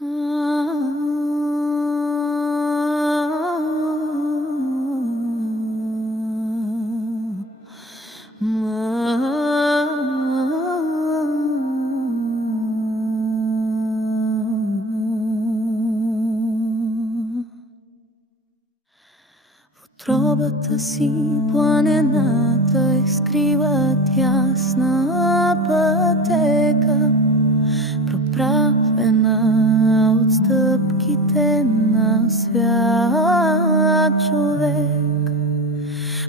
Утробата си планената изкрива тясна пътека, проправена от стъпките на свят човек.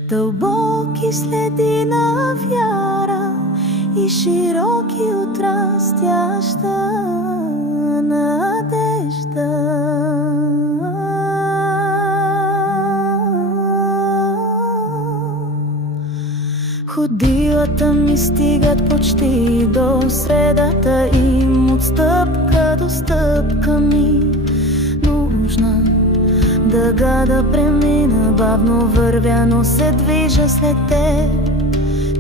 Дълбоки следи на вяра и широки отрастяща надежда. Ходилата ми стигат почти до средата им, от стъпка до стъпка ми нужна дъга да премина. Бавно вървя, но се движа след теб.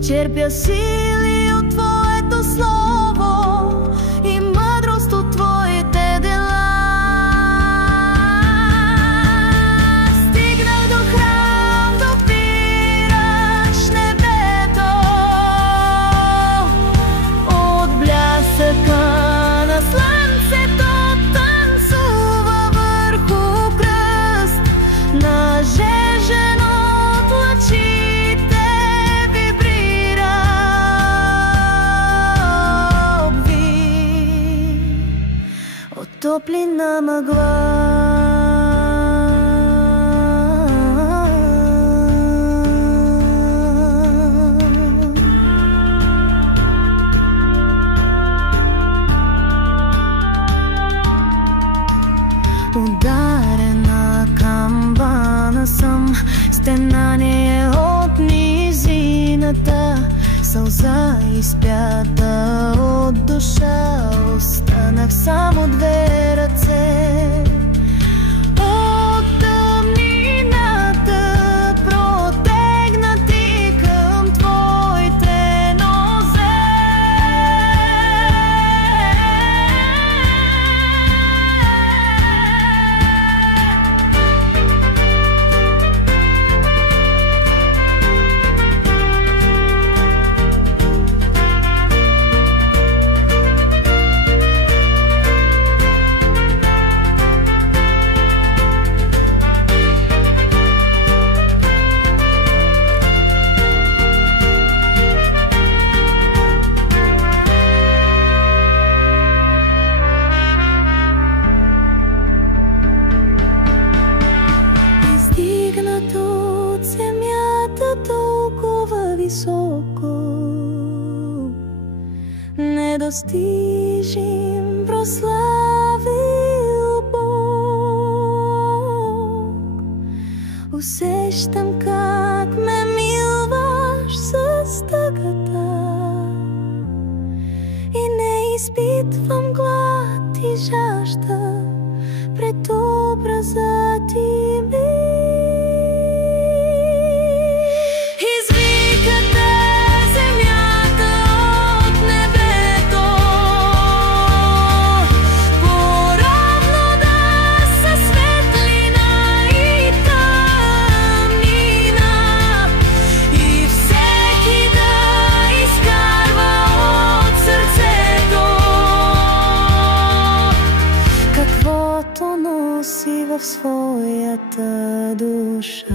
Черпя сили от Твоето слово и мъдрост от Твоите дела. Стигнах до храм, допираш небето. От блясъка на слънцето танцува върху кръст. Нажежен от лъчите вибрира обвит от топлина мъгла. Ударена камбана съм, стенание от низината, сълза изпята от душа. Останах само две ръце от тъмнината, протегнати към Твоите нозе. От земята толкова високо, недостижим прославил Бог. Усещам как ме милваш с тъгата и не изпитвам глад и жажда пред образа Ти ми. Носи в своята душа.